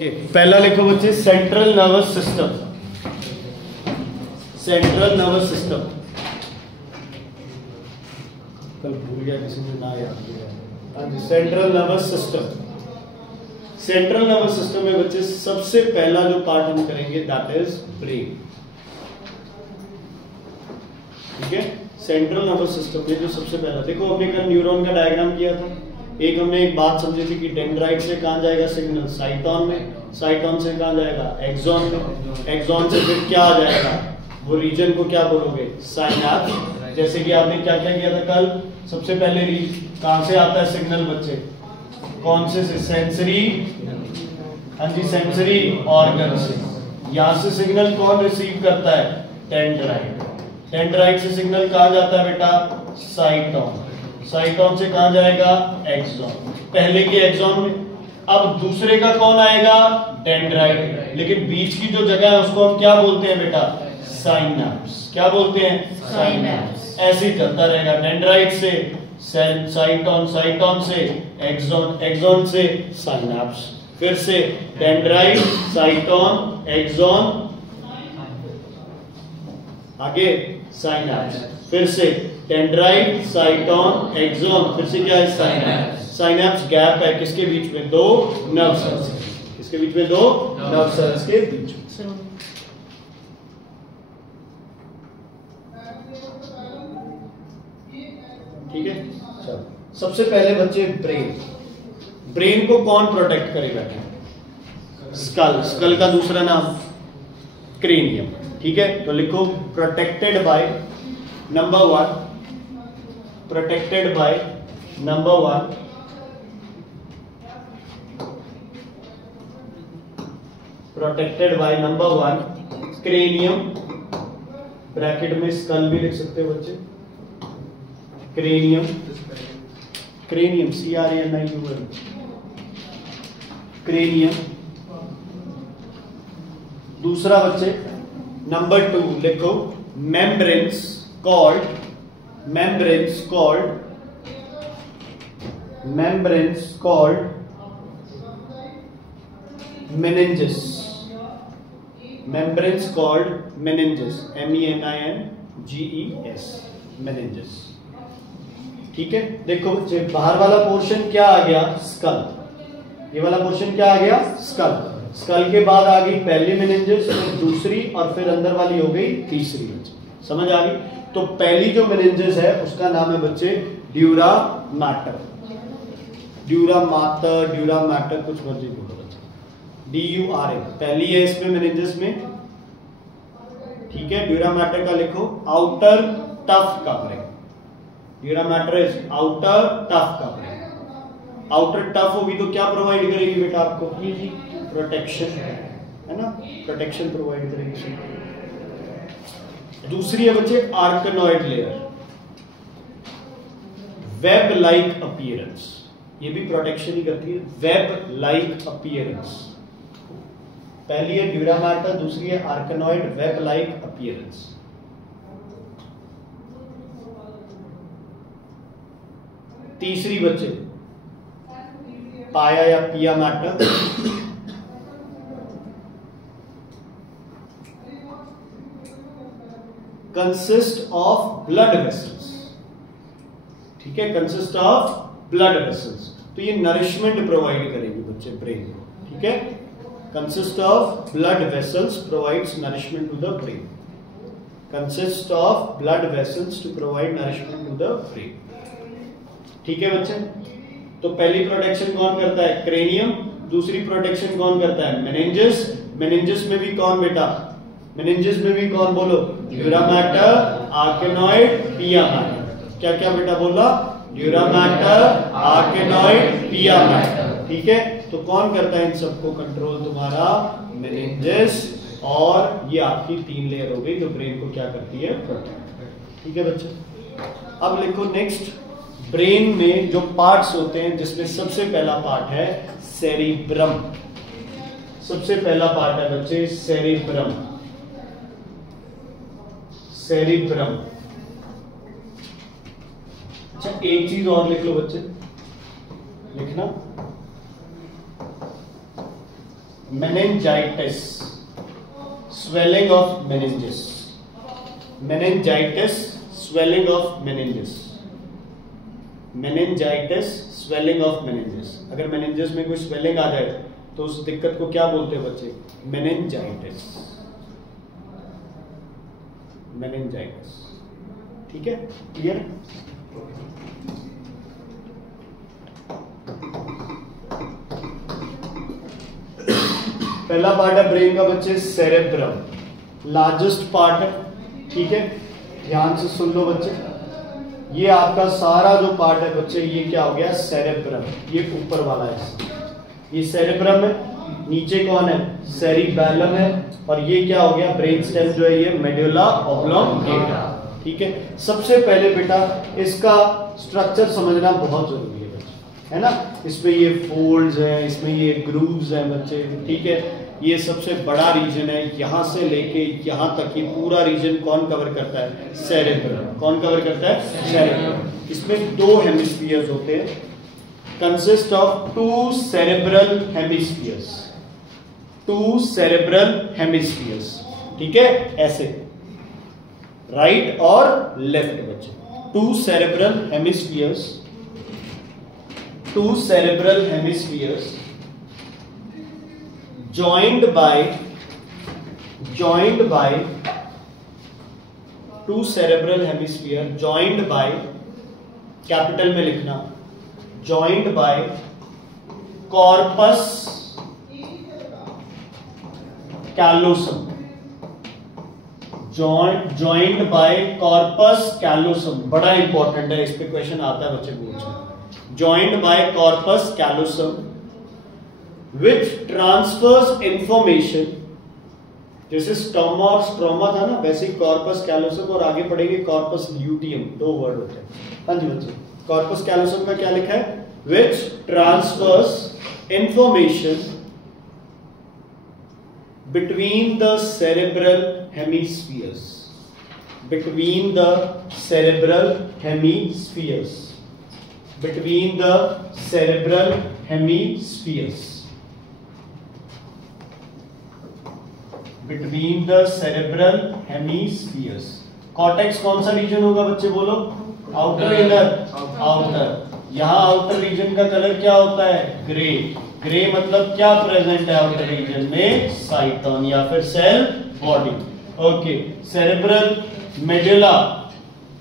पहला लिखो बच्चे central nervous system. Central nervous system कल भूल गया, किसी ने ना याद किया। Central nervous system. Central nervous system में बच्चे सबसे पहला जो पार्ट हम करेंगे दैट इज ब्रेन। ठीक है, सेंट्रल नर्वस सिस्टम में जो सबसे पहला, देखो हमने कल न्यूरॉन का डायग्राम किया था। हमने एक बात समझी थी कि डेंड्राइट से कहां जाएगा सिग्नल, साइटोन में, साइटोन से कहां जाएगा एक्सॉन में, एक्सॉन से फिर क्या आ जाएगा, वो रीजन को क्या बोलोगे, साइनैप्स। जैसे कि आपने क्या क्या किया था कल, सबसे पहले कहां से आता है सिग्नल बच्चे, कौन से सेंसरी, हाँ जी सेंसरी ऑर्गन से। यहां से सिग्नल कौन रिसीव करता है, डेंड्राइट। डेंड्राइट से सिग्नल कहां जाता है बेटा, साइटोन। साइटोन से कहां जाएगा, एक्सॉन। पहले के एक्सॉन में। अब दूसरे का कौन आएगा, डेंड्राइट। लेकिन बीच की जो जगह है उसको हम क्या बोलते हैं बेटा, साइनैप्स। क्या बोलते हैं, साइनैप्स। ऐसे ही चलता रहेगा, डेंड्राइट से साइटोन, साइटोन से एक्सॉन, एक्सॉन से साइनैप्स, फिर से डेंड्राइट, साइटोन, एक्सॉन, आगे साइनैप्स, फिर से डेंड्राइट, साइटोन, एक्सॉन, फिर से क्या है, साइनैप्स। साइनैप्स गैप है किसके बीच में, दो नर्व सेल्स। किसके बीच में, दो नर्व सेल्स के बीच में। ठीक है, चलो सबसे पहले बच्चे ब्रेन। ब्रेन को कौन प्रोटेक्ट करेगा, स्कल। स्कल का दूसरा नाम क्रेनियम। ठीक है, तो लिखो protected by number one, protected by number one protected by number one cranium, bracket में स्कल भी लिख सकते हो बच्चे, क्रेनियम, क्रेनियम CRANIUM, क्रेनियम। दूसरा बच्चे नंबर टू लिखो membranes called, membranes called, membranes called meninges, membranes called meninges, MENINGES, meninges। ठीक है, देखो बच्चे बाहर वाला पोर्शन क्या आ गया, स्कल। ये वाला पोर्शन क्या आ गया, स्कल। स्कल के बाद आ गई पहली मेनिंजेस, फिर दूसरी, और फिर अंदर वाली हो गई तीसरी। बच्चे समझ आ गई। तो पहली जो मेनिंजेस है उसका नाम है बच्चे dura mater, dura martyr, dura mater, कुछ मर्जी बोलो, DURA पहली है इसमें मेनिंजेस में। ठीक है, ड्यूरा मैटर का लिखो outer tough covering, dura mater is outer tough covering. Outer tough होगी तो क्या प्रोवाइड करेगी बेटा आपको, प्रोटेक्शन, है ना, प्रोटेक्शन प्रोवाइड करेगी। दूसरी है बच्चे arachnoid layer, web like appearance, ये भी प्रोटेक्शन ही करती है, वेब लाइक अपीयरेंस। पहली है ड्यूरा मैटर, दूसरी है आर्कनॉइड, वेब लाइक अपीयरेंस। तीसरी बच्चे पाया या पिया matter, consist of blood vessels. ठीक है, कंसिस्ट ऑफ ब्लड वेसल्स। तो ये नरिशमेंट प्रोवाइड करेगी बच्चे ब्रेन को। ठीक है, consist of blood vessels provides nourishment to the brain, consist of blood vessels to provide nourishment to the brain। ठीक है बच्चे, तो पहली प्रोटेक्शन कौन करता है, क्रेनियम। दूसरी प्रोटेक्शन कौन करता है, मेनिंजेस। मेनिंजेस में भी कौन बेटा, मेनिंजेस में भी कौन बोलो, ड्यूरा मैटर, आर्कनॉइड, पिया मैटर। क्या क्या बेटा बोला, ड्यूरा मैटर, आर्कनॉइड, पिया मैटर। ठीक है, तो कौन करता है इन सबको कंट्रोल, तुम्हारा मेनिंजेस, और ये आपकी तीन लेयर हो गई जो ब्रेन को क्या करती है, प्रोटेक्ट। ठीक है बच्चे, अब लिखो नेक्स्ट, ब्रेन में जो पार्ट्स होते हैं जिसमें सबसे पहला पार्ट है सेरिब्रम। सबसे पहला पार्ट है बच्चे सेरिब्रम, सेरिब्रम। अच्छा एक चीज और लिख लो बच्चे, लिखना meningitis, swelling of meninges, meningitis, swelling of meninges, meningitis, swelling of meninges। अगर meninges में कोई swelling आ जाए तो उस दिक्कत को क्या बोलते हैं बच्चे? meningitis, meningitis। ठीक है, क्लियर? पहला पार्ट है ब्रेन का बच्चे सेरेब्रम, लार्जेस्ट पार्ट है। ठीक है, ध्यान से सुन लो बच्चे, ये आपका सारा जो पार्ट है बच्चे, ये क्या हो गया? सेरेब्रम। ये ऊपर वाला है, ये सेरेब्रम है। नीचे कौन है? सेरिबैलम है। और ये क्या हो गया? ब्रेन स्टेम जो है ये मेडुला ऑब्लोंगेटा। ठीक है, सबसे पहले बेटा इसका स्ट्रक्चर समझना बहुत जरूरी है बच्चे, है ना। इसमें ये फोल्ड्स हैं, इसमें ये ग्रूव्स हैं बच्चे। ठीक है, ये सबसे बड़ा रीजन है, यहां से लेके यहां तक ये पूरा रीजन कौन कवर करता है? सेरेब्रम। कौन कवर करता है? सेरेब्रम। इसमें दो हेमिस्फीयर्स होते हैं, consist of 2 cerebral hemispheres, 2 cerebral hemispheres. ठीक है, ऐसे राइट और लेफ्ट बच्चे, 2 cerebral hemispheres, 2 cerebral hemispheres joined by 2 cerebral hemisphere joined by, capital में लिखना, joined by corpus callosum, joined by corpus callosum। बड़ा इंपॉर्टेंट है, इस पे क्वेश्चन आता है बच्चे पूछ में। joined by corpus callosum which transfers information, जैसे स्टोमा और स्ट्रोमा था ना, वैसे ही कॉर्पस कैलोसम, और आगे पढ़ेंगे कॉर्पस ल्यूटियम, 2 वर्ड होते हैं। हाँ जी बच्चे, कॉर्पस कैलोसम का क्या लिखा है? which transfers information between the cerebral hemispheres, between the cerebral hemispheres, between the cerebral hemispheres, between the cerebral hemispheres। Cortex कौन सा रीजन होगा बच्चे? बोलो। Outer, inner? आउटर। यहां आउटर रीजन का कलर क्या होता है? ग्रे। ग्रे मतलब क्या प्रेजेंट है आउटर रीजन में? साइटोन या फिर cell body. Okay, cerebral medulla.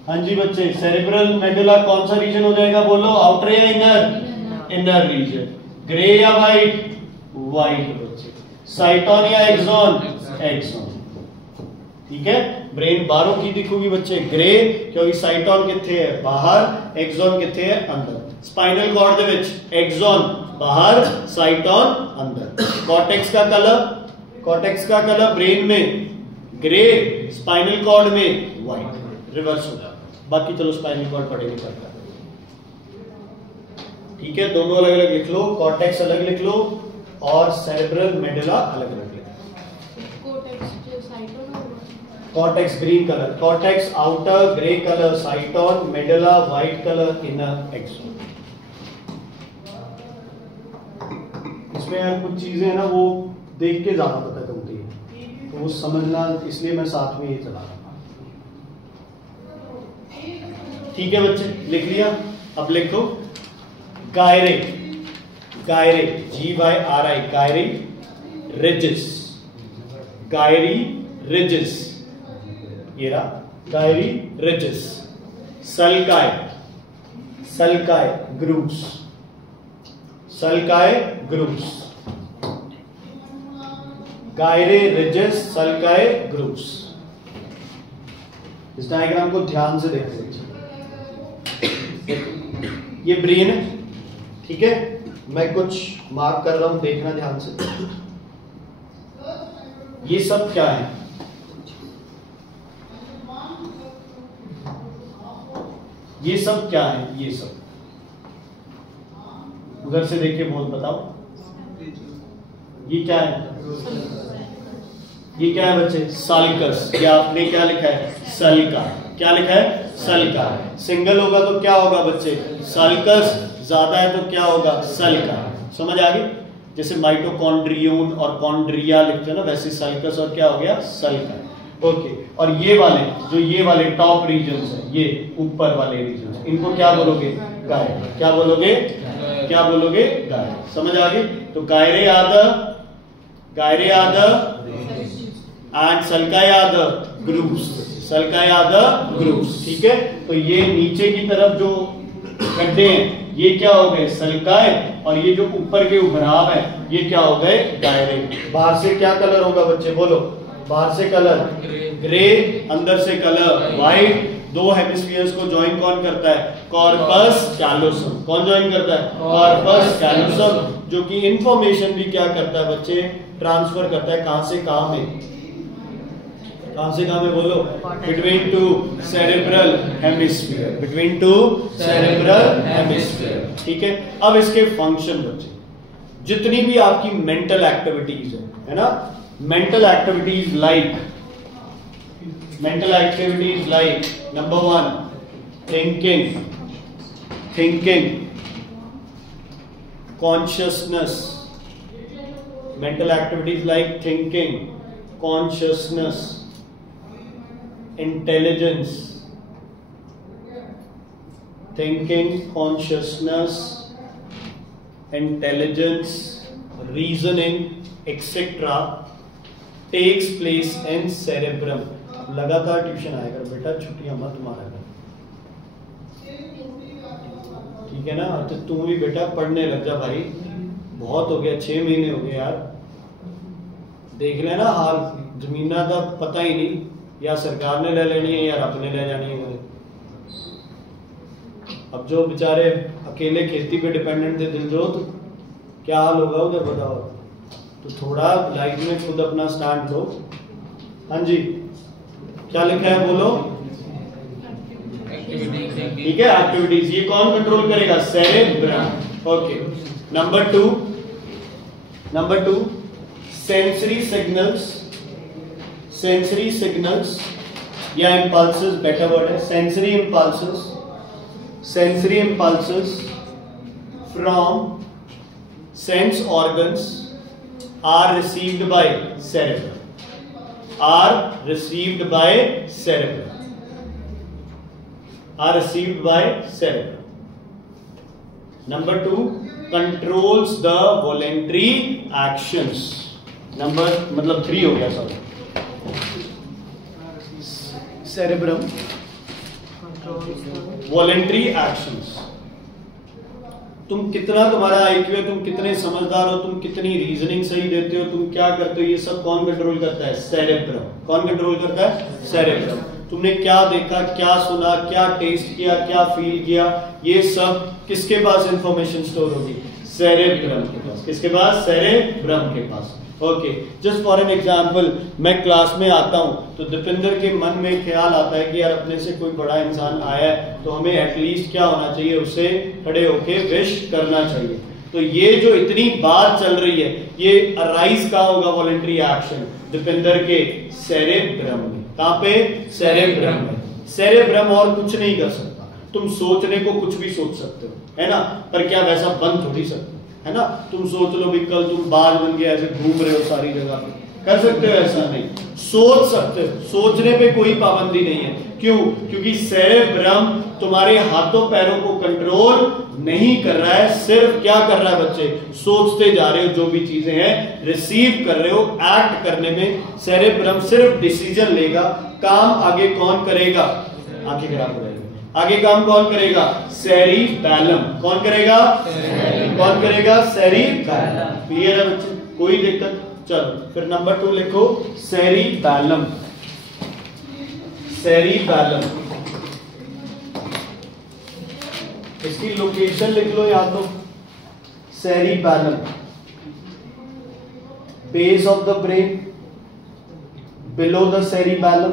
हाँ जी बच्चे, सेरेब्रल मेडुला कौन सा रीजन हो जाएगा? बोलो, आउटर या इनर? Inner region. ग्रे या व्हाइट? व्हाइट बच्चे। साइटोन या एक्सॉन? एक्सॉन। ठीक है, ब्रेन बाहरों की दिखोगी बच्चे ग्रे, क्योंकि साइटोन किथे है? बाहर। एक्सॉन किथे है? अंदर। स्पाइनल कॉर्ड दे विच एक्सॉन बाहर, साइटोन अंदर। कॉर्टेक्स का कलर ब्रेन में ग्रे, स्पाइनल कॉर्ड में व्हाइट, रिवर्स होगा। बाकी चलो स्पाइनल कॉर्ड पढ़ेंगे करता। ठीक है, दोनों अलग अलग लिख लो, कॉर्टेक्स अलग लिख लो और सेरेब्रल मेडुला अलग अलग लिख लो। Cortex green colour, cortex outer grey colour, cyton medulla white colour, inner axon. इसमें यार कुछ चीजें है ना, वो देख के ज्यादा पता चलती है, तो वो समझना, इसलिए मैं साथ में ये चला रहा हूं। ठीक है बच्चे, लिख लिया? अब लिखो गायरे, गायरे, GYRI, गायरी रिजिस, गायरी रिजिस, ये रहा गायरी रिजिस। सल्काय, सल्काय grooves, सल्काय grooves, गायरे रिजिस, सल्काय grooves. इस डायग्राम को ध्यान से देखो। ये ब्रेन है, ठीक है, मैं कुछ मार्क कर रहा हूं, देखना ध्यान से। ये सब क्या है? ये सब क्या है? ये सब उधर से देख के बोल, बताओ ये क्या है? ये क्या है बच्चे? सल्कस। या आपने क्या लिखा है? सल्का। क्या लिखा है? सल्का। सिंगल होगा तो क्या होगा बच्चे? सल्कस। ज्यादा है तो क्या होगा? सल्का। समझ आ गई? जैसे माइटोकॉन्ड्रियन और कॉन्ड्रिया लिखते हैं ना, वैसे सल्कस और क्या हो गया सल्का। ओके, और ये वाले जो ये वाले टॉप रीजन्स है, ये ऊपर वाले रीजन्स, इनको क्या बोलोगे गाय। क्या बोलोगे क्या बोलोगे गाय। समझ आ गई। तो गायरे आद एंड सल्काए आद ग्रूव्स, सल्काए आद ग्रूव्स। ठीक है, तो ये नीचे की तरफ जो गड्ढे हैं ये क्या हो गए सल्काए, और ये जो ऊपर के उभराव है ये क्या हो गए गायरे। बाहर से क्या कलर होगा बच्चे बोलो, बाहर से कलर ग्रे, अंदर से कलर व्हाइट। दो हेमिस्फीयर्स को ज्वाइन कौन करता है, कॉर्पस कैलोसम। कौन ज्वाइन करता है, कॉर्पस कैलोसम, जो कि इंफॉर्मेशन भी क्या करता है बच्चे, ट्रांसफर करता है। कहां से कहां में, कहां से कहां में बोलो, between two cerebral hemisphere, between two cerebral hemisphere. ठीक है, अब इसके फंक्शन बच्चे, जितनी भी आपकी मेंटल एक्टिविटीज है ना, mental activities like number 1 thinking, consciousness, mental activities like thinking, consciousness, intelligence, thinking, consciousness, intelligence, reasoning, etc. takes place in cerebrum। लगातार ट्यूशन आया कर बेटा, छुट्टियां मत मारा कर, ठीक है ना। तो तुम भी बेटा पढ़ने लग जा भाई, बहुत हो गया, 6 महीने हो गए यार। देख लेना हाल, जमीना का पता ही नहीं, या सरकार ने ले लेनी है या रब ने ले जानी है। अब जो बेचारे अकेले खेती पे डिपेंडेंट थे दिलजोत, क्या हाल होगा उधर बताओ। तो थोड़ा लाइफ में खुद अपना स्टैंड लो। हाँ जी, क्या लिखा है बोलो, ठीक है एक्टिविटीज। ये कौन कंट्रोल करेगा, cerebrum. Okay, number two sensory signals या इंपल्सेस, बेटर वर्ड है sensory impulses from sense organs are received by cerebrum, Number 2 controls the voluntary actions। Number मतलब 3 हो गया, सॉरी। cerebrum voluntary actions। तुम कितना, तुम्हारा आईक्यू है, तुम कितने समझदार हो, तुम कितनी रीजनिंग सही देते हो, तुम क्या करते हो, ये सब कौन कंट्रोल करता है, सेरेब्रम। कौन कंट्रोल करता है, सेरेब्रम। तुमने क्या देखा, क्या सुना, क्या टेस्ट किया, क्या फील किया, ये सब किसके पास इंफॉर्मेशन स्टोर होगी, सेरेब्रम के पास। किसके पास, सेरेब्रम के पास। Okay, just for an example, मैं क्लास में आता हूं तो दीपिंदर के मन में ख्याल आता है कि यार अपने से कोई बड़ा इंसान आया है तो हमें एटलीस्ट क्या होना चाहिए, उसे खड़े होके विश करना चाहिए। तो ये जो इतनी बात चल रही है, ये अराइज कहां होगा, वॉलंटरी एक्शन दीपिंदर के सेरेब्रम में। कहां पे, सेरेब्रम में। सेरेब्रम और कुछ नहीं कर सकता। तुम सोचने को कुछ भी सोच सकते हो, है ना, पर क्या वैसा बन थोड़ी सकते, है ना। तुम सोच लो भी कल तुम बाज बन के ऐसे घूम रहे हो सारी जगह पे, कर सकते हो, ऐसा नहीं। सोच सकते हो, सोचने पे कोई पाबंदी नहीं है। क्यों, क्योंकि सेरेब्रम तुम्हारे हाथों पैरों को कंट्रोल नहीं कर रहा है, सिर्फ क्या कर रहा है बच्चे, सोचते जा रहे हो, जो भी चीजें हैं रिसीव कर रहे हो। एक्ट करने में सेरेब्रम सिर्फ डिसीजन लेगा, काम आगे कौन करेगा, आंखें खराब हो जाएगी, आगे काम कौन करेगा, सेरिबैलम। कौन करेगा, कौन करेगा, सेरिबैलम। क्लियर है बच्चे, कोई दिक्कत। चलो फिर नंबर 2 लिखो, सेरिबैलम। इसकी लोकेशन लिख लो या तो, cerebellum, base of the brain, below the cerebrum,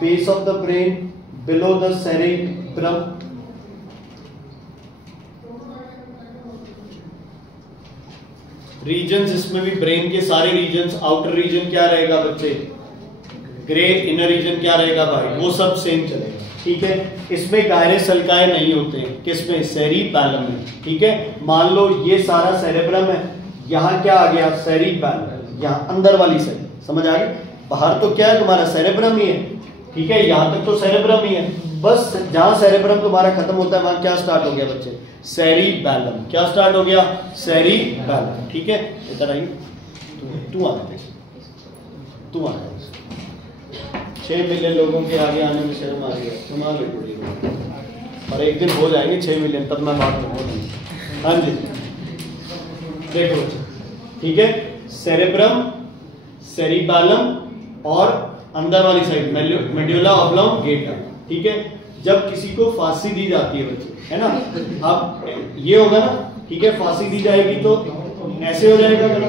base of the brain, below the cerebrum, regions, इसमें भी ब्रेन के सारे रीजन्स, आउटर रीजन क्या रहेगा बच्चे, ग्रे, इनर रीजन क्या रहेगा भाई, वो सब सेम चलेगा। ठीक है, इसमें गायरे सल्काए नहीं होते, किसमें? सेरिबैलम में। ठीक है, मान लो ये सारा सेरेब्रम है, यहाँ क्या आ गया? सेरिबैलम, यहाँ अंदर वाली साइड, समझ आ गई? बाहर तो क्या है तुम्हारा? सेरेब्रम ही है। ठीक है, यहाँ तक तो सेरेब्रम ही है, बस जहां सेरेब्रम तुम्हारा खत्म होता है वहां क्या स्टार्ट हो गया बच्चे? सेरिबैलम। क्या स्टार्ट हो गया? सेरिबैलम। ठीक है, इधर आइए, तू आ, तू आ। 6 मिलियन लोगों के आगे आने में शर्म आ रही है, तुम आ गए, और एक दिन हो जाएंगे 6 मिलियन, तब मैं बात करूँगा। हाँ जी, देखो बच्चे, ठीक है, सेरेब्रम, सेरिबैलम और अंदर वाली साइड मेडुला ऑब्लोंगेटा। ठीक है, जब किसी को फांसी दी जाती है बच्चे, है ना, अब ये होगा ना, ठीक है, फांसी दी जाएगी तो ऐसे हो जाएगा गला।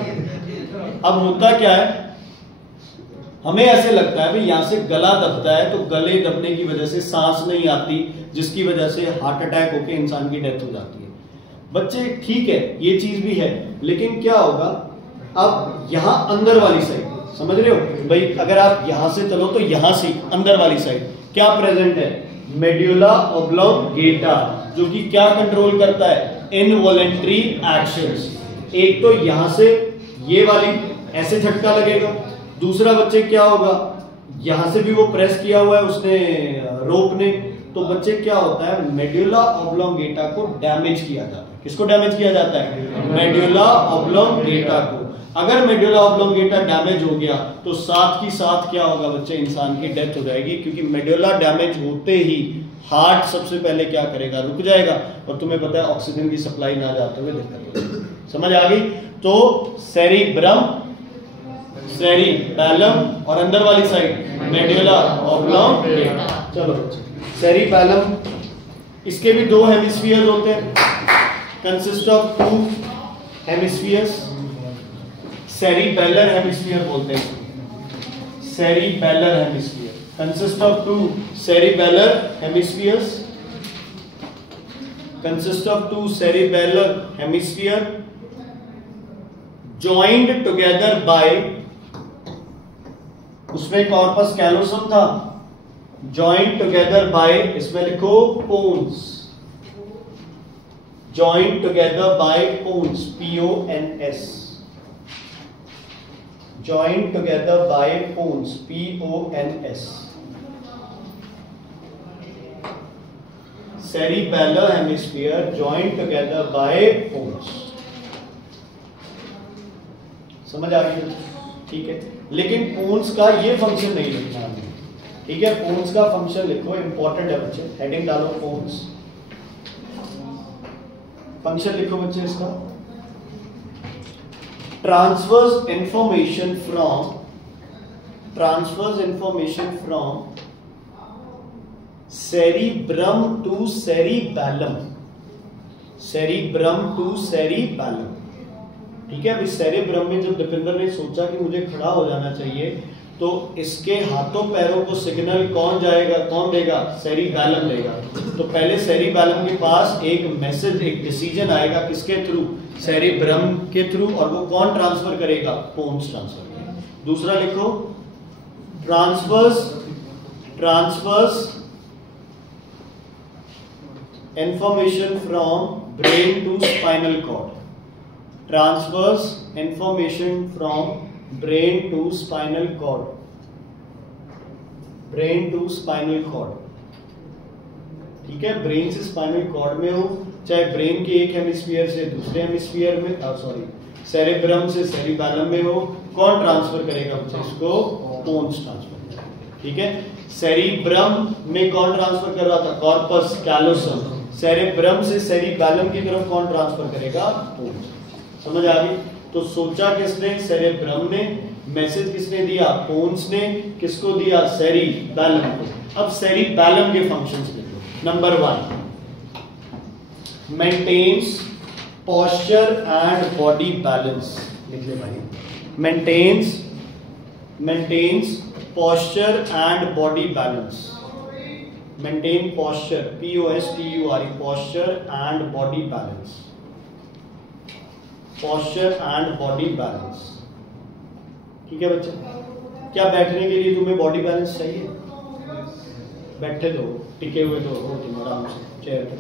अब होता क्या है, हमें ऐसे लगता है भाई यहां से गला दबता है, तो गले दबने की वजह से सांस नहीं आती, जिसकी वजह से हार्ट अटैक होकर इंसान की डेथ हो जाती है। बच्चे ठीक है, ये चीज भी है, लेकिन क्या होगा अब यहां अंदर वाली साइड, समझ रहे हो भाई, अगर आप यहां से चलो तो यहां से अंदर वाली साइड क्या प्रेजेंट है? मेडुला ऑब्लोंगेटा, जो कि क्या कंट्रोल करता है? Involuntary actions. एक तो यहां से ये वाली ऐसे झटका लगेगा, दूसरा बच्चे क्या होगा, यहां से भी वो प्रेस किया हुआ है उसने, रोप ने, तो बच्चे क्या होता है, मेडुला ऑब्लोंगेटा को डैमेज किया जाता है। किसको डैमेज किया जाता है? मेडुला ऑब्लोंगेटा को। अगर मेडुला ऑब्लोंगेटा डैमेज हो गया तो साथ ही साथ क्या होगा बच्चे, इंसान की डेथ हो जाएगी, क्योंकि मेडुला डैमेज होते ही हार्ट सबसे पहले क्या करेगा, रुक जाएगा, और तुम्हें पता है ऑक्सीजन की सप्लाई ना जाते हुए दिक्कत होगी। समझ आ गई? तो सेरिब्रम, सेरिबैलम और अंदर वाली साइड मेडुला ऑब्लोंगेटा। चलो बच्चे, सेरिबैलम, इसके भी 2 हेमिस्फीयर होते हैं, consist of 2 hemispheres. Cerebellar hemisphere बोलते हैं, cerebellar hemisphere, consist of 2 cerebellar hemispheres, consist of 2 cerebellar hemisphere joined together by, उसमें कॉर्पस कैलोसम था, joined together by, इसमें लिखो pons, joined together by pons, P-O-N-S, joined together by pons, P-O-N-S, cerebellar hemisphere joined together by pons। समझ आ गई? ठीक है, लेकिन पोन्स का ये फंक्शन नहीं लिखना है। ठीक है, पोन्स का फंक्शन लिखो, इंपॉर्टेंट है बच्चे, हेडिंग डालो पोन्स, फंक्शन लिखो बच्चे इसका, transfers information from cerebrum to cerebellum, cerebrum to cerebellum. ठीक है, अभी सेरिब्रम में जब दीपेंद्र ने सोचा कि मुझे खड़ा हो जाना चाहिए, तो इसके हाथों पैरों को सिग्नल कौन जाएगा, कौन देगा? सेरिबैलम देगा। तो पहले सेरिबैलम के पास एक मैसेज, एक डिसीजन आएगा, किसके थ्रू? सेरिब्रम के थ्रू, और वो कौन ट्रांसफर करेगा? पोन्स ट्रांसफर करेगा। दूसरा लिखो, transfers information from brain to spinal cord, transfers information from brain to spinal cord, brain to spinal cord। ठीक है, ब्रेन से स्पाइनल कॉर्ड में हो, चाहे ब्रेन के एक हेमिस्फीयर से दूसरे हेमिस्फीयर में, सेरिब्रम से सेरिबैलम में हो, कौन ट्रांसफर करेगा बच्चे इसको? पोन्स ट्रांसफर करेगा। ठीक है, सेरिब्रम में कौन ट्रांसफर कर रहा था? Corpus callosum. सेरिब्रम से सेरिबैलम की तरफ कौन ट्रांसफर करेगा? पोन्स। समझ आ गई? तो सोचा किसने? सेरिब्रम ने। मैसेज किसने दिया? पोन्स ने। किसको दिया? सेरिबैलम को। अब सेरिबैलम के फंक्शंस देखो। Number 1, maintains posture and body balance. लिख ले भाई, maintains posture and body balance. Maintain posture, P-O-S-T-U-R-E, posture and body balance, posture and body balance. ठीक है बच्चे, क्या बैठने के लिए तुम्हें बॉडी बैलेंस चाहिए? बैठे तो टिके हुए तो हो तुम आराम से चेयर पे।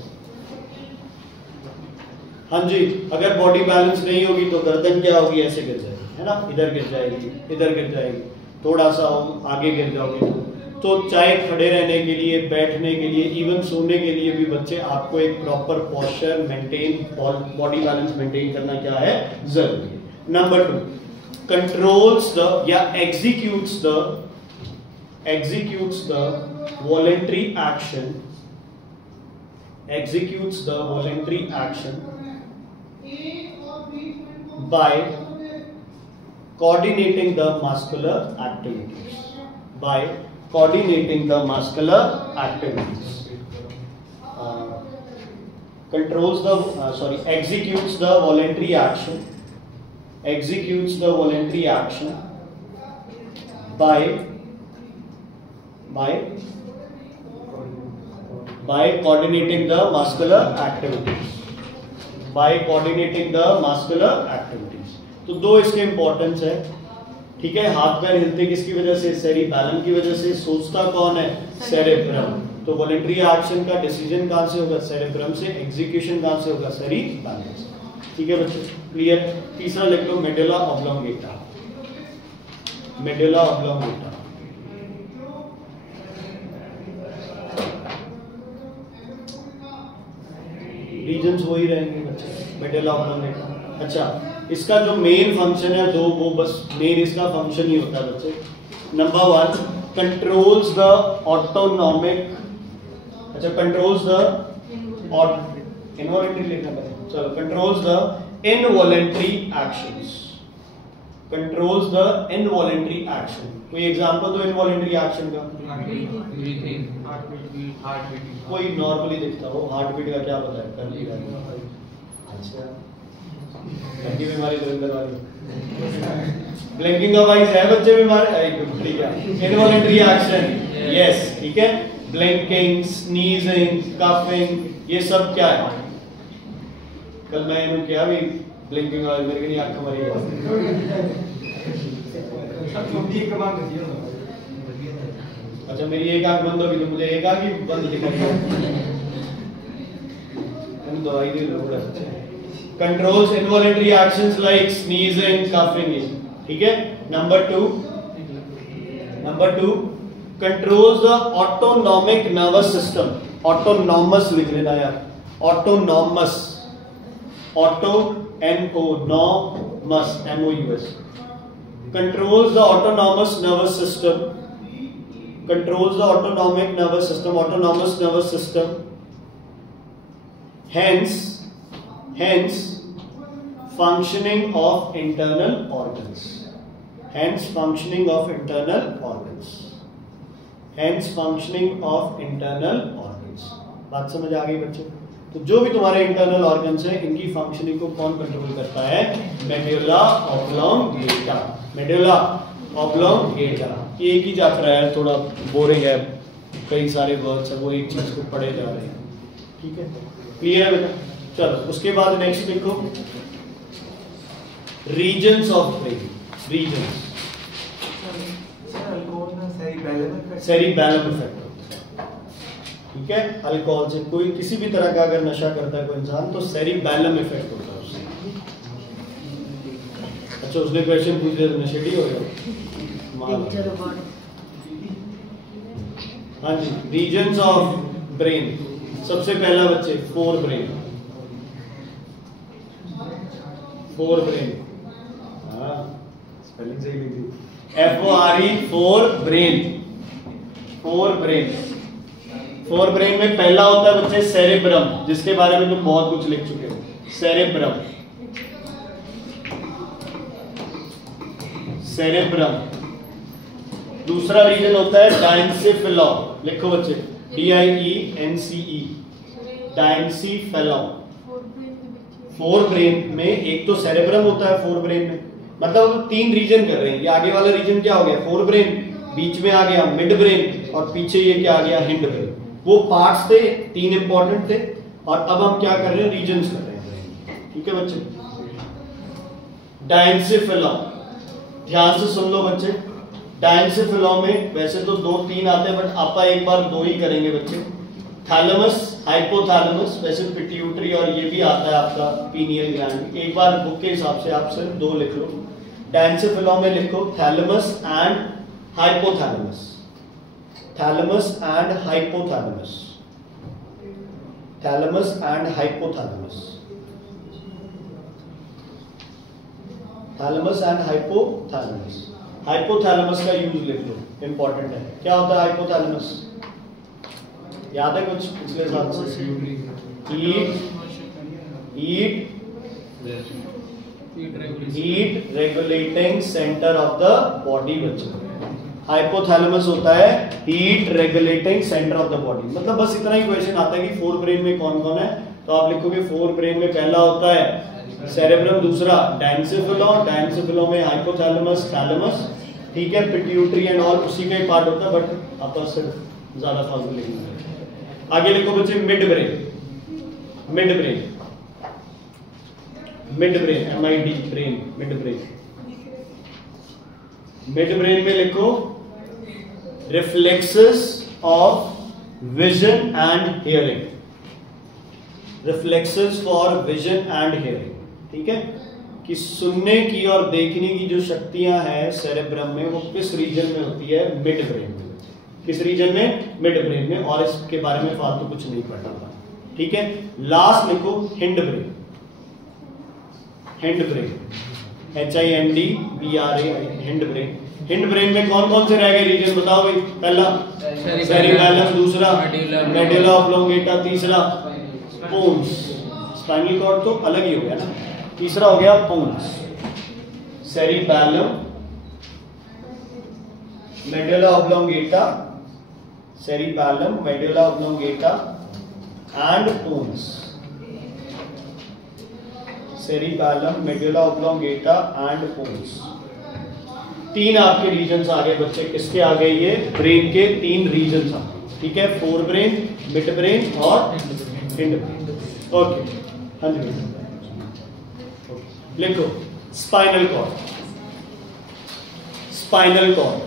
हाँ जी, अगर बॉडी बैलेंस नहीं होगी तो गर्दन क्या होगी, ऐसे गिर जाएगी, है ना, इधर गिर जाएगी, इधर गिर जाएगी, थोड़ा सा आगे गिर जाओगे। तो चाहे खड़े रहने के लिए, बैठने के लिए, इवन सोने के लिए भी बच्चे आपको एक proper posture maintain, body balance maintain करना क्या है, जरूरी है। नंबर 2, कंट्रोल्स द या executes the voluntary action by coordinating the muscular activities. Executes the voluntary action by coordinating the muscular activities. तो दो इसके इंपॉर्टेंस है, ठीक है। हाथ पैर हिलते किसकी वजह से, सेरिबैलम की वजह से। सोचता कौन है, सेरेब्रम। तो वॉलंटरी एक्शन का डिसीजन कहां से होगा, सेरेब्रम से। एग्जीक्यूशन कहां से होगा, सेरिबैलम से। ठीक है बच्चों, क्लियर। तीसरा लिख लो, मेडुला ऑब्लोंगेटा। रीजन्स वही रहेंगे बच्चे, मेडुला ऑब्लोंगेटा। अच्छा, इसका जो मेन फंक्शन है दो, वो बस मेन इसका फंक्शन ही होता है बच्चे। नंबर 1, कंट्रोल्स द ऑटोनॉमिक, अच्छा कंट्रोल्स द इनवॉलंटरी लिखना पड़ेगा, चलो, कंट्रोल्स द इनवॉलंटरी एक्शन। कोई एग्जांपल दो इनवॉलंटरी एक्शन का। कोई नॉर्मली देखता हो, हार्ट बीट का क्या पता है, कर लिया। अच्छा, की बीमारी दरिंदर वाली, ब्लिंकिंग ऑफ आईज है बच्चे बीमार, ठीक है। इनवॉलंटरी एक्शन, यस, ठीक है। ब्लिंकिंग, स्नीजिंग, कफिंग, ये सब क्या है। कल मैं इन्होंने क्या भी ब्लिंकिंग और मेरे की आंख मरी है। अच्छा, मेरी एक आंख बंद होगी तो मुझे एक आंख ही बंद दिखाई, दवाई दे लो। Controls involuntary actions like sneezing, coughing, ठीक है। Number 2, controls the autonomic nervous system. Autonomous लिख लेना यार, autonomous, NOMOS, controls the autonomous nervous system. Hence functioning of internal organs. बात समझ आ गई बच्चों। तो जो भी तुम्हारे इंटरनल ऑर्गन्स हैं, इनकी फंक्शनिंग को कौन कंट्रोल करता है, मेडुला ऑब्लोंगेटा। ये एक ही चैप्टर है, थोड़ा बोरिंग है, कई सारे वर्ड्स हैं, वो एक चीज को पढ़े जा रहे हैं, ठीक है। क्लियर है बेटा। चलो, उसके बाद नेक्स्ट देखो, regions of brain. Cerebellum effect, ठीक है। अल्कोहल से कोई किसी भी तरह का अगर नशा करता है कोई इंसान, तो सेरिबैलम इफेक्ट होता है उससे। अच्छा, उसने क्वेश्चन पूछ दिया तो नशेड़ी हो गया। हाँ जी, रीजन्स ऑफ ब्रेन। सबसे पहला बच्चे, फोर ब्रेन, हाँ स्पेलिंग सही लिख दी, FORE, फोर ब्रेन में पहला होता है बच्चे सेरेब्रम, जिसके बारे में तुम बहुत कुछ लिख चुके हो। सेरेब्रम। दूसरा रीजन होता है डायंसिफेलॉन, लिखो बच्चे, DIENCE, डायंसिफेलॉन। फोर ब्रेन में एक तो सेरेब्रम होता है, फोर ब्रेन में, मतलब तीन रीजन कर रहे हैं। ये आगे वाला रीजन क्या हो गया, फोर ब्रेन, बीच में आ गया मिड ब्रेन, और पीछे ये क्या आ गया, हिंड ब्रेन। वो पार्ट्स थे, तीन इंपॉर्टेंट थे, और अब हम क्या कर रहे हैं, रीजन्स कर रहे हैं, ठीक है बच्चे। डायंसिफेलॉन, ध्यान से सुन लो बच्चे, डायंसेफिलॉन में वैसे तो 2-3 आते हैं, बट आप एक बार 2 ही करेंगे बच्चे। थैलेमस, हाइपोथैलेमस, वैसे पिट्यूटरी और ये भी आता है आपका पीनियल ग्लैंड। एक बार बुक के हिसाब से आप सिर्फ 2 लिख लो। डायंसेफिलॉन में लिखो thalamus and hypothalamus, thalamus and hypothalamus, thalamus and hypothalamus, thalamus and hypothalamus. Hypothalamus का यूज लिख लो, इंपॉर्टेंट है। क्या होता है हाइपोथैलेमस? याद है कुछ पिछले साल से? Heat regulating centre of the body बच्चों। हाइपोथैलेमस होता है heat regulating centre of the body. मतलब बस इतना ही क्वेश्चन आता है कि 4 ब्रेन में कौन कौन है, तो आप लिखोगे 4 ब्रेन में पहला होता है सेरेब्रम, दूसरा डायंसेफिलॉन, डायंसेफिलॉन में हाइपोथैलेमस, थैलेमस, ठीक है, पिट्यूटरी एंड ऑल उसी का ही पार्ट होता है, बट आपका सिर्फ ज्यादा फालतू लिखना है। आगे लिखो बच्चे mid brain, mid brain, mid brain, MID brain, mid brain. Mid brain में लिखो reflexes of vision and hearing, reflexes for vision and hearing, ठीक है, कि सुनने की और देखने की जो शक्तियां हैं सेरेब्रम में वो किस रीजन में होती है? मिड ब्रेन में। किस रीजन में? मिड ब्रेन में। और इसके बारे में फालतू कुछ नहीं पढ़ना था, ठीक है। लास्ट लिखो hind brain, hind brain, HIND hind brain. Hind brain में कौन कौन से रह गए रीजन बताओ भाई? पहला सेरिबैलम, दूसरा मेडुला ऑब्लोंगेटा, तीसरा पोन्स। स्पाइनल कॉर्ड तो अलग ही हो गया ना, तीसरा हो गया pons. Cerebellum, medulla oblongata, cerebellum, medulla oblongata and pons. Cerebellum, medulla oblongata and pons. 3 आपके रीजन्स आ गए बच्चे। किसके आ गए? ये ब्रेन के 3 रीजन्स आ गए, ठीक है, 4 ब्रेन, मिड ब्रेन और हिंड ब्रेन। ओके, हाँ जी, लिखो स्पाइनल कॉर्ड। स्पाइनल कॉर्ड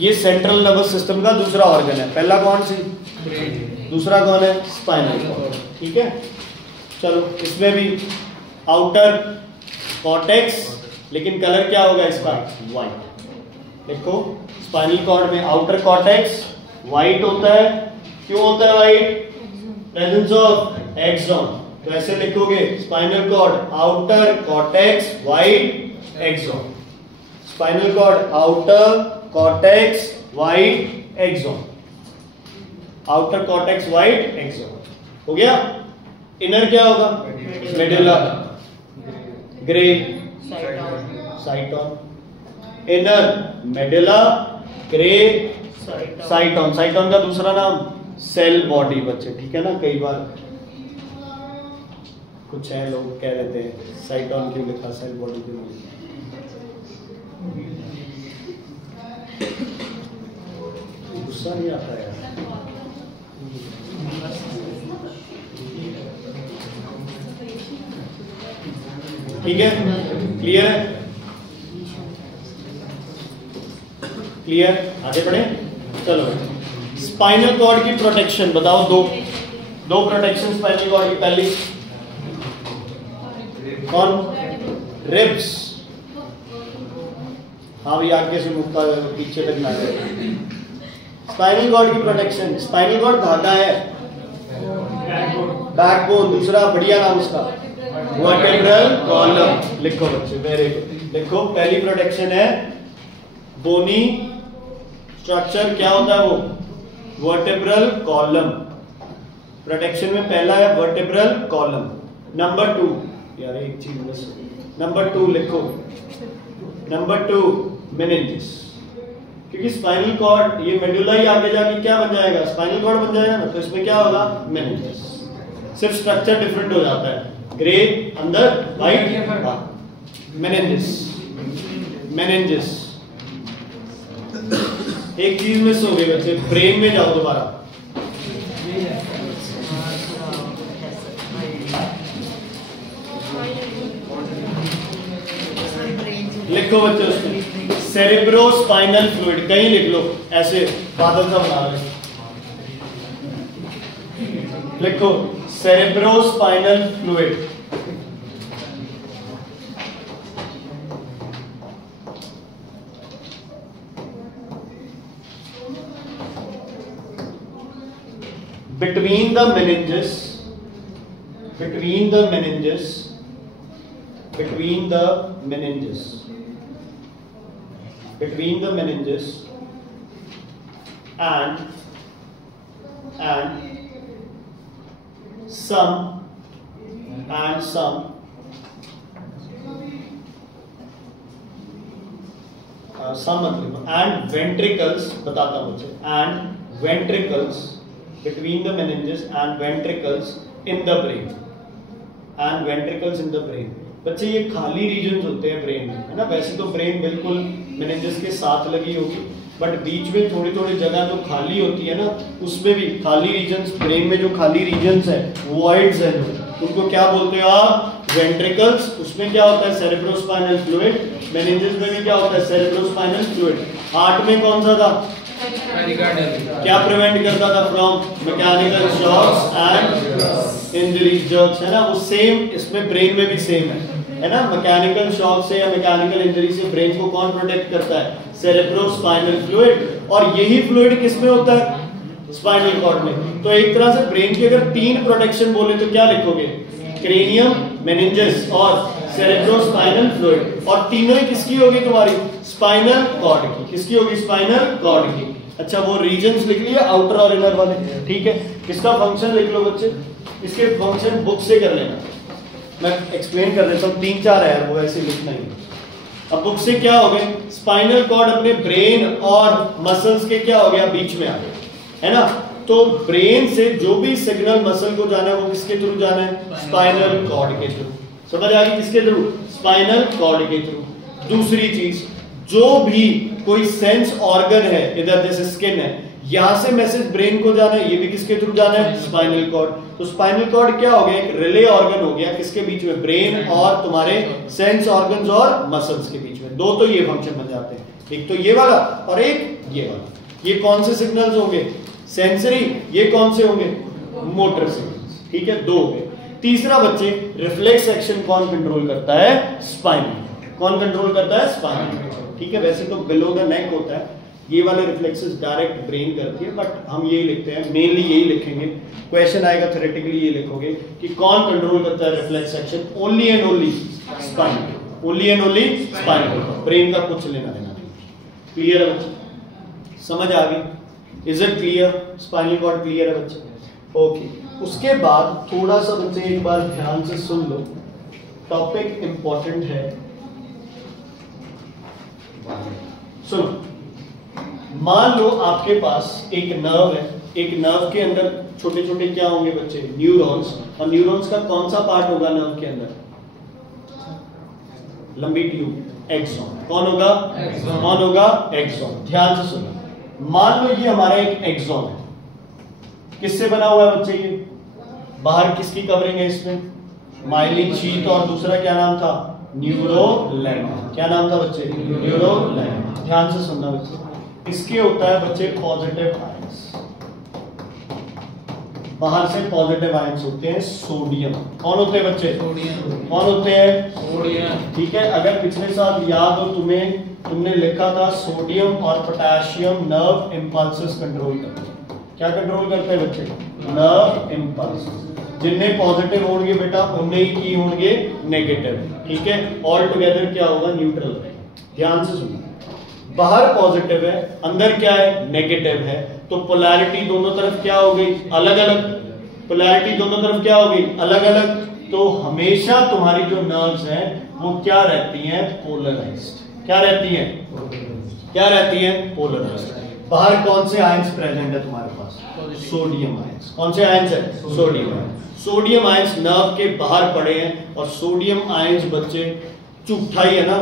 ये सेंट्रल नर्वस सिस्टम का दूसरा ऑर्गन है। पहला कौन सी? दूसरा कौन है? स्पाइनल कॉर्ड, ठीक है। चलो इसमें भी आउटर कॉर्टेक्स, लेकिन कलर क्या होगा इसका? व्हाइट। देखो स्पाइनल कॉर्ड में आउटर कॉर्टेक्स व्हाइट होता है। क्यों होता है व्हाइट? Presence of axon. तो ऐसे लिखोगे spinal cord outer cortex white axon, spinal cord outer cortex white axon, outer cortex white axon. हो गया। इनर क्या होगा? Medulla grey cyton. Inner medulla grey cyton. Cyton का दूसरा नाम सेल बॉडी बच्चे, ठीक है ना। कई बार कुछ है लोग कह लेते हैं साइटोन क्यों लिखा, सेल बॉडी क्यों लिखा। गुस्सा नहीं आता है? ठीक है, क्लियर है? क्लियर? आगे बढ़े। चलो स्पाइनल कॉर्ड की प्रोटेक्शन बताओ। दो प्रोटेक्शन स्पाइनल कॉर्ड की। पहली कौन? रिब्स। हाँ भैया आगे से मुक्का पीछे तक ना जाए। स्पाइनल कॉर्ड की प्रोटेक्शन। स्पाइनल कॉर्ड धागा है, बैकबोन। दूसरा बढ़िया नाम उसका वर्टेब्रल कॉलम। लिखो बच्चे, वेरी गुड। लिखो पहली प्रोटेक्शन है बोनी स्ट्रक्चर। क्या होता है वो? Vertebral column. प्रोटेक्शन में पहला है वर्टेब्रल कॉलम। नंबर 2, यार एक चीज मिस। नंबर 2 लिखो, नंबर 2 मेनिंजेस। क्योंकि स्पाइनल कॉर्ड ये मेडुला ही आगे जाके क्या बन जाएगा? स्पाइनल कॉर्ड बन जाएगा ना। तो इसमें क्या होगा? मेनिंजेस। सिर्फ स्ट्रक्चर डिफरेंट हो जाता है, ग्रे अंदर व्हाइट। Meninges, meninges. एक चीज मिस हो गई बच्चे, ब्रेन में जाओ दोबारा। लिखो बच्चे उसमें सेरेब्रोस्पाइनल फ्लूइड, कहीं लिख लो, ऐसे बादल सा बना लो, लिखो cerebrospinal fluid. Between the meninges, between the meninges, between the meninges, between the meninges and some मतलब and ventricles, बताता हूँ मुझे, and ventricles, between the meninges and ventricles in the brain, and ventricles in the brain। बच्चे ये खाली regions होते हैं brain में, है ना। वैसे तो ब्रेन बिल्कुल मेनिंजेस के साथ लगी होगी, बट बीच में थोड़ी थोड़ी जगह जो खाली होती है ना, उसमें भी खाली रीजन्स, ब्रेन में जो खाली रीजन्स है, वॉइड्स है, उनको क्या बोलते हो आप? वेंट्रिकल्स। उसमें क्या होता है? Cerebrospinal fluid. मेनिंजेस में भी क्या होता है? Cerebrospinal fluid. हार्ट में कौन सा था? क्या प्रिवेंट करता था from mechanical shocks and injuries, jerks, है ना। वो सेम इसमें ब्रेन में भी सेम है ना। मैकेनिकल शॉक से या मैकेनिकल इंजरी से ब्रेन को कौन प्रोटेक्ट करता है? Cerebrospinal fluid. और यही फ्लूइड किस में होता है? स्पाइनल कॉर्ड में। तो एक तरह से ब्रेन की अगर 3 प्रोटेक्शन बोले तो क्या लिखोगे? क्रेनियम, मेनिंजेस और सेरेब्रोस्पाइनल फ्लूइड। और तीनों ही किसकी होगी तुम्हारी? स्पाइनल कॉर्ड की। किसकी होगी? स्पाइनल कॉर्ड की। अच्छा, वो रीजन्स लिख लिए, आउटर और इनर वाले, ठीक है। इसका फंक्शन लिख लो बच्चे, इसके फंक्शन बुक से कर लेना, मैं एक्सप्लेन कर देता हूँ, 3-4 है, वो ऐसे लिखना ही। अब बुक से क्या हो गए? स्पाइनल कॉर्ड अपने ब्रेन और मसल्स के क्या हो गया? बीच में आ गया, है ना। तो ब्रेन से जो भी सिग्नल मसल को जाना है वो किसके थ्रू जाना है? स्पाइनल कॉर्ड के थ्रू। समझ आ गई? किसके थ्रू? स्पाइनल कॉर्ड के थ्रू। दूसरी चीज, जो भी कोई सेंस ऑर्गन है, इधर जैसे स्किन है, यहां से मैसेज ब्रेन को जाना है, ये भी किसके थ्रू जाना है? Spinal cord. तो स्पाइनल कॉर्ड क्या हो गया? एक रिले ऑर्गन हो गया, किसके बीच में? ब्रेन और तुम्हारे सेंस ऑर्गन्स और मसल्स के बीच में। 2 तो ये फंक्शन बन जाते हैं, एक तो ये वाला और एक ये वाला। ये कौन से सिग्नल्स होंगे? सेंसरी। ये कौन से होंगे? मोटर सिग्नल्स, ठीक है। 2 हो गए। तीसरा बच्चे, रिफ्लेक्स एक्शन कौन कंट्रोल करता है? स्पाइनल। कौन कंट्रोल करता है? स्पाइनल, ठीक है। वैसे तो बिलो द नेक होता है, ये वाले रिफ्लेक्सेस डायरेक्ट ब्रेन करती है, बट हम यही लिखते हैं, मेनली यही लिखेंगे। क्वेश्चन आएगा थ्योरेटिकली ये लिखोगे कि कौन कंट्रोल करता है reflex action? Only and only spinal. Only and only spinal. Brain का कुछ लेना देना नहीं। क्लियर है बच्चे? समझ आ गई? Is it clear? Spinal cord clear है बच्चे? ओके। उसके बाद थोड़ा सा बच्चे एक बार ध्यान से सुन लो, टॉपिक इंपॉर्टेंट है, सुनो। मान लो आपके पास एक नर्व है, एक नर्व के अंदर छोटे छोटे क्या होंगे बच्चे? न्यूरॉन्स। और न्यूरॉन्स का कौन सा पार्ट होगा नर्व के अंदर? लंबी ट्यूब, एक्सॉन। कौन होगा? एक्सॉन। कौन होगा? एक्सॉन। ध्यान से सुनो, मान लो ये हमारा एक एक्सॉन है, किससे बना हुआ है बच्चे? ये बाहर किसकी कवरिंग है इसमें? Myelin sheath. और दूसरा क्या नाम था? न्यूरोलैमा। क्या नाम था बच्चे? न्यूरोलैमा। ध्यान से सुनना बच्चे, इसके होता है बच्चे पॉजिटिव आयंस, बाहर से पॉजिटिव आयंस होते हैं सोडियम। कौन होते हैं बच्चे? सोडियम। कौन होते हैं? सोडियम, ठीक है। अगर पिछले साल याद हो तुम्हें, तुमने लिखा था सोडियम और पोटेशियम नर्व इंपल्सेस कंट्रोल करते हैं। क्या कंट्रोल करते हैं बच्चे? Nerve impulse. जिनमें पॉजिटिव होंगे बेटा, उनमें ही की होंगे नेगेटिव, ठीक है। ऑल टुगेदर क्या होगा? न्यूट्रल रहेगा। ध्यान से सुनो, बाहर पॉजिटिव है, अंदर क्या है? नेगेटिव है। तो पोलैरिटी दोनों तरफ क्या हो गई? अलग अलग। पोलैरिटी दोनों तरफ क्या हो गई? अलग अलग। तो हमेशा तुम्हारी जो नर्व्स हैं वो क्या रहती हैं? पोलराइज्ड। क्या रहती हैं? क्या रहती हैं? पोलराइज्ड। बाहर कौन से आयंस प्रेजेंट है तुम्हारे पास? Sodium ions. कौन से आयंस है? Sodium ions. Sodium ions nerve के बाहर पड़े हैं। और सोडियम आयंस बच्चे झूठा ही है ना,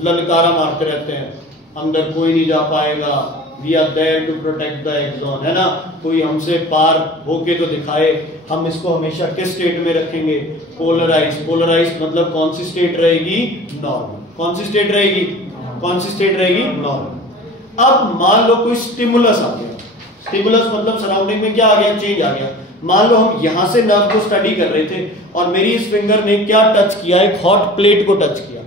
ललकारा मारते रहते हैं, अंदर कोई नहीं जा पाएगा, we are there to protect the axon, है ना। कोई हमसे पार होके तो दिखाए। हम इसको हमेशा किस स्टेट में रखेंगे? पोलराइज। पोलराइज मतलब कौन सी स्टेट रहेगी? नॉर्मल। कौन सी स्टेट रहेगी? कौन सी स्टेट रहेगी? नॉर्मल। अब मान लो कोई स्टिमुलस आ गया, स्टिमुलस मतलब सराउंडिंग में क्या आ गया? चेंज आ गया। मान लो हम यहां से नर्व को स्टडी कर रहे थे और मेरी इस फिंगर ने क्या टच किया? एक हॉट प्लेट को टच किया।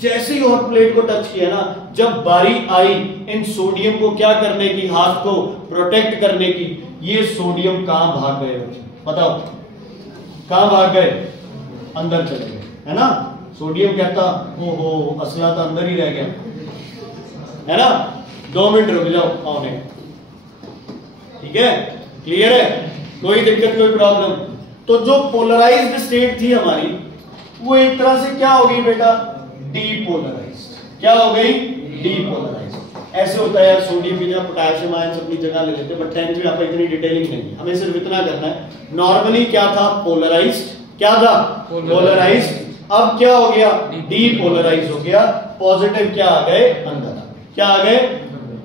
जैसे ही हॉट प्लेट को टच किया ना, जब बारी आई इन सोडियम को क्या करने की, हाथ को प्रोटेक्ट करने की, ये सोडियम कहां भाग गए बच्चे? बताओ कहां भाग गए? अंदर चले गए, है ना। सोडियम कहता ओहो असला तो अंदर ही रह गया, है ना। 2 मिनट रुक जाओ, आओ नहीं, ठीक है, क्लियर है, कोई दिक्कत कोई प्रॉब्लम। तो जो पोलराइज्ड स्टेट थी हमारी, वो एक तरह से क्या हो गई बेटा? डीपोलराइज्ड। क्या हो गई? डीपोलराइज्ड। ऐसे होता है यार, सोडियम की जगह पोटेशियम आयंस अपनी जगह ले लेते हैं, बट 10th में आपको इतनी डिटेलिंग नहीं है, हमें सिर्फ इतना करना है। नॉर्मली क्या था? पोलराइज्ड। क्या था? पोलराइज्ड। अब क्या हो गया? डीपोलराइज हो गया। पॉजिटिव क्या आ गए? अंदर। क्या आ गए?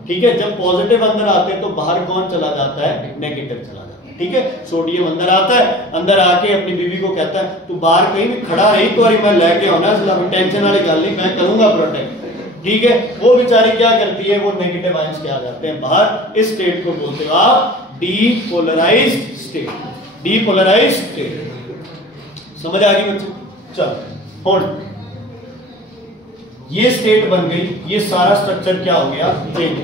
ठीक है, जब पॉजिटिव अंदर आते हैं तो बाहर कौन चला जाता है? नेगेटिव चला जाता है। ठीक है, सोडियम अंदर आता है, अंदर आके अपनी बीवी को कहता है तू बाहर कहीं भी खड़ा रही तो अरे मैं लेके आना, टेंशन वाली गल नहीं, मैं करूंगा प्रोटेक्ट। ठीक है, वो बेचारी क्या करती है? वो नेगेटिव आयंस क्या आ जाते हैं बाहर। इस स्टेट को बोलते हो आप डीपोलराइज्ड स्टेट। डीपोलराइज्ड स्टेट समझ आ गई बच्चे? चलो होल्ड, ये स्टेट बन गई, ये सारा स्ट्रक्चर क्या हो गया? चेंज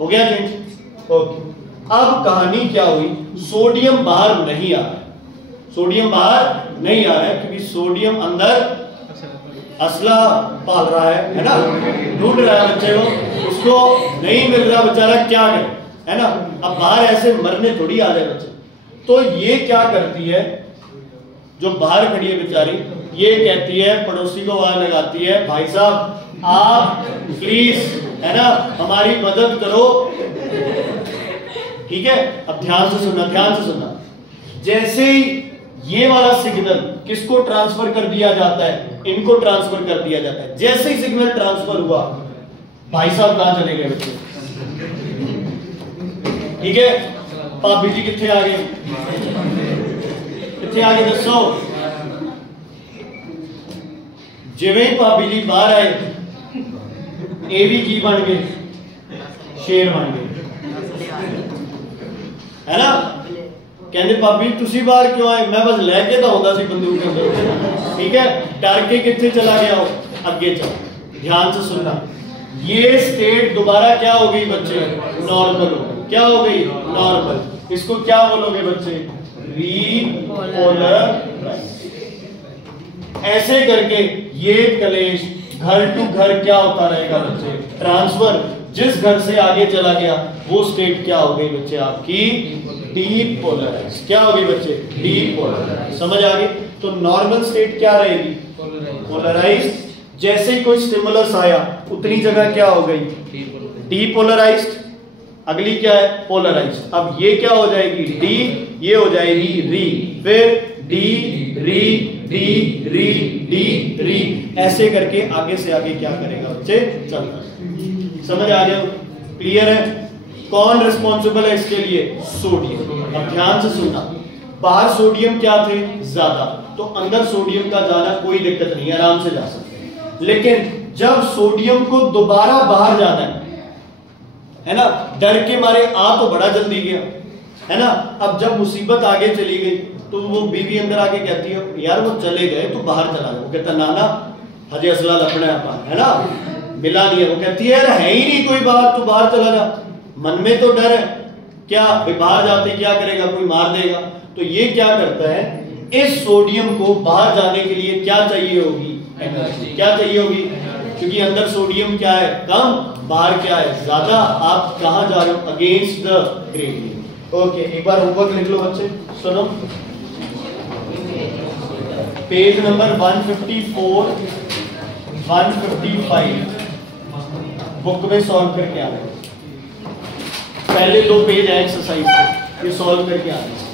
हो गया, चेंज। ओके, अब कहानी क्या हुई? सोडियम बाहर नहीं आ रहा है, सोडियम बाहर नहीं आ रहा है क्योंकि सोडियम अंदर असला पाल रहा है ना, ढूंढ रहा है बच्चे को, उसको नहीं मिल रहा, बेचारा क्या करे, है ना। अब बाहर ऐसे मरने थोड़ी आ जाए बच्चे। तो ये क्या करती है, जो बाहर खड़ी है बेचारी, ये कहती है, पड़ोसी को आवाज लगाती है, भाई साहब आप प्लीज, है ना, हमारी मदद करो। ठीक है, अब ध्यान से सुनना, ध्यान से सुनना। जैसे ही ये वाला सिग्नल किसको ट्रांसफर कर दिया जाता है? इनको ट्रांसफर कर दिया जाता है। जैसे ही सिग्नल ट्रांसफर हुआ, भाई साहब कहां चले गए बच्चे? ठीक है, भाभी जी कितने आ गए? कितने आ गए दसो? जिवें ही भाभी जी बाहर आए, ए भी की बन गए? शेर बन गए, है ना। कहते भाभी तुसी बाहर क्यों आए? मैं बस लेके तो आंदा सी बंदूक अंदर। ठीक है, डर के कितने चला गया हो? आगे चल। ध्यान से सुनना, ये स्टेट दोबारा क्या हो गई बच्चे? नॉर्मल हो गई। क्या हो गई? नॉर्मल। इसको क्या बोलोगे बच्चे? रीपोलराइज। ऐसे करके ये कलेश घर टू घर क्या होता रहेगा बच्चे? ट्रांसफर। जिस घर से आगे चला गया वो स्टेट क्या हो गई बच्चे? आपकी डीपोलराइज। क्या हो गई बच्चे? डीपोलराइज। समझ आ गई? तो नॉर्मल स्टेट क्या रहेगी? पोलराइज। जैसे ही कोई स्टिमुलस आया उतनी जगह क्या हो गई? डीपोलराइज्ड। अगली क्या है? पोलराइज्ड। अब ये क्या हो जाएगी? डी, ये हो जाएगी री, फिर डी री डी री डी री, ऐसे करके आगे से आगे क्या करेगा बच्चे? चलता। समझ आ गया? क्लियर है? कौन रिस्पॉन्सिबल है इसके लिए? सोडियम। अब ध्यान से सुनना, बाहर सोडियम क्या थे? ज्यादा, तो अंदर सोडियम का जाना कोई दिक्कत नहीं, आराम से जा सकते हैं। लेकिन जब सोडियम को दोबारा बाहर जाना है ना, डर के मारे आ तो बड़ा जल्दी गया, है ना। अब जब मुसीबत आगे चली गई तो वो बीवी अंदर आके कहती है यार वो चले गए, तो बाहर चला गया। वो कहता नाना हजे असला लपना है ना, मिला नहीं है। वो कहती है यार है ही नहीं कोई बाहर, तू बाहर चला जा। मन में तो डर है, क्या बाहर जाते क्या करेगा? कोई मार देगा। तो ये क्या करता है, इस सोडियम को बाहर जाने के लिए क्या चाहिए होगी? एनर्जी। क्या चाहिए होगी? क्योंकि अंदर सोडियम क्या है? कम, बाहर क्या है? ज्यादा। आप कहां जा रहे हो? Against the gradient. ओके, एक बार होमवर्क लिख लो बच्चे, सुनो। पेज नंबर 154 155 बुक में सॉल्व करके आ रहे हैं। पहले 2 पेज है एक्सरसाइज के, ये सॉल्व करके आ रहे हैं।